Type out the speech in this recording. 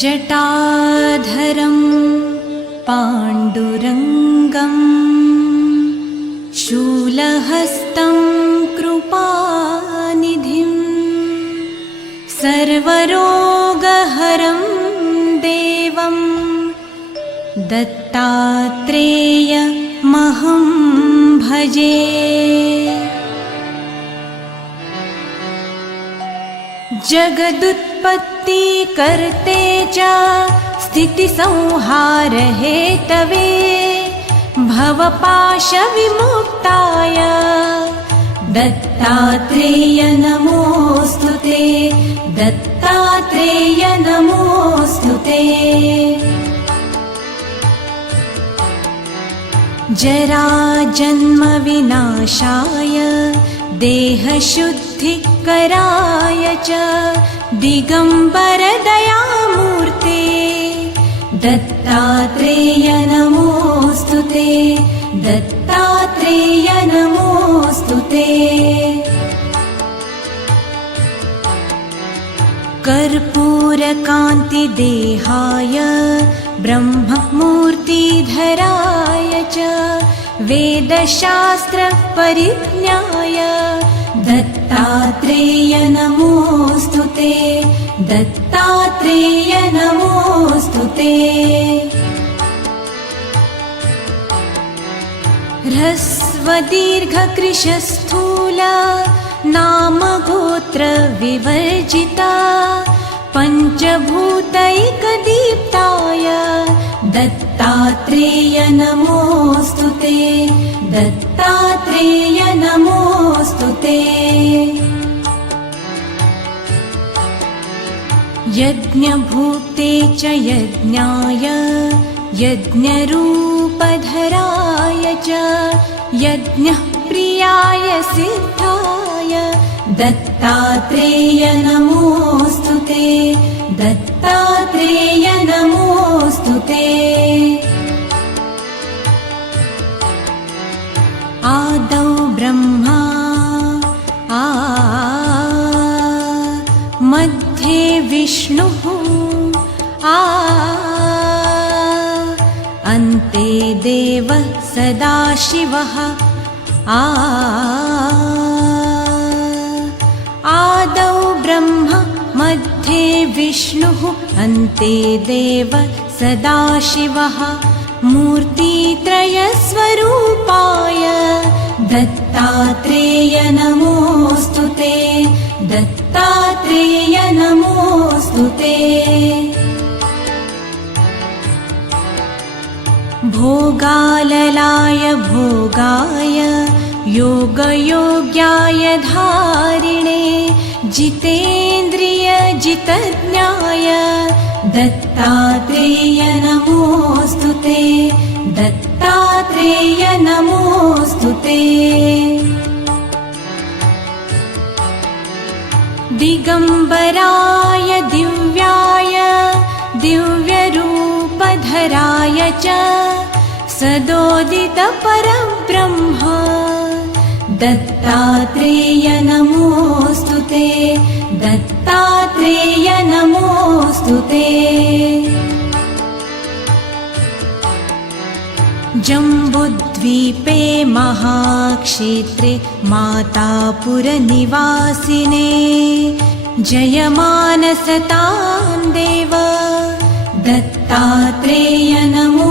जटाधरं पाण्डुरङ्गं शूलहस्तं कृपानिधिं सर्वरोगहरं देवं दत्तात्रेयमहं भजे। जगदुत्पत्ति कर्ते च स्थितिसंहारहेतवे भवपाशविमुक्ताय दत्तात्रेय नमोऽस्तु ते, दत्तात्रेय नमोऽस्तु ते। जराजन्मविनाशाय देहशुद्धिकराय च दिगम्बरदयामूर्ते दत्तात्रेय नमोऽस्तु ते, दत्तात्रेय नमोऽस्तु ते। कर्पूरकान्तिदेहाय ब्रह्ममूर्तिधराय च वेदशास्त्रपरिज्ञाय दत्तात्रेय नमोऽस्तु ते, दत्तात्रेय नमोऽस्तु ते। ह्रस्वदीर्घकृशस्थूल नामगोत्रविवर्जिता पञ्चभूतैकदीप्ताय दत्तात्रेय नमोऽस्तु ते, दत्तात्रेय नमोऽस्तु ते। यज्ञभूते च यज्ञाय यज्ञरूपधराय च यज्ञप्रियाय सिद्धाय दत्तात्रेय नमोऽस्तु ते, दत्तात्रेय नमोऽस्तु ते। आदौ ब्रह्मा मध्ये विष्णुः अन्ते देवः सदाशिवः आदौ ब्रह्मा मध्ये विष्णुः अन्ते देवः सदाशिवः मूर्तित्रयस्वरूपाय दत्तात्रेय नमोऽस्तु ते, दत्तात्रेय नमोऽस्तु ते। भोगाललाय भोगाय योगयोग्याय धारिणे जितेन्द्रिय जितज्ञाय दत्तात्रेय नमोऽस्तु ते, दत्तात्रेय नमोऽस्तु ते। दिगम्बराय दिव्याय दिव्यरूपधराय च सदोदितपरब्रह्म दत्तात्रेय नमोऽस्तु ते, दत्तात्रेय नमोऽस्तु ते। जम्बुद्वीपे महाक्षेत्रे मातापुरनिवासिने जयमानसतां देव दत्तात्रेय नमो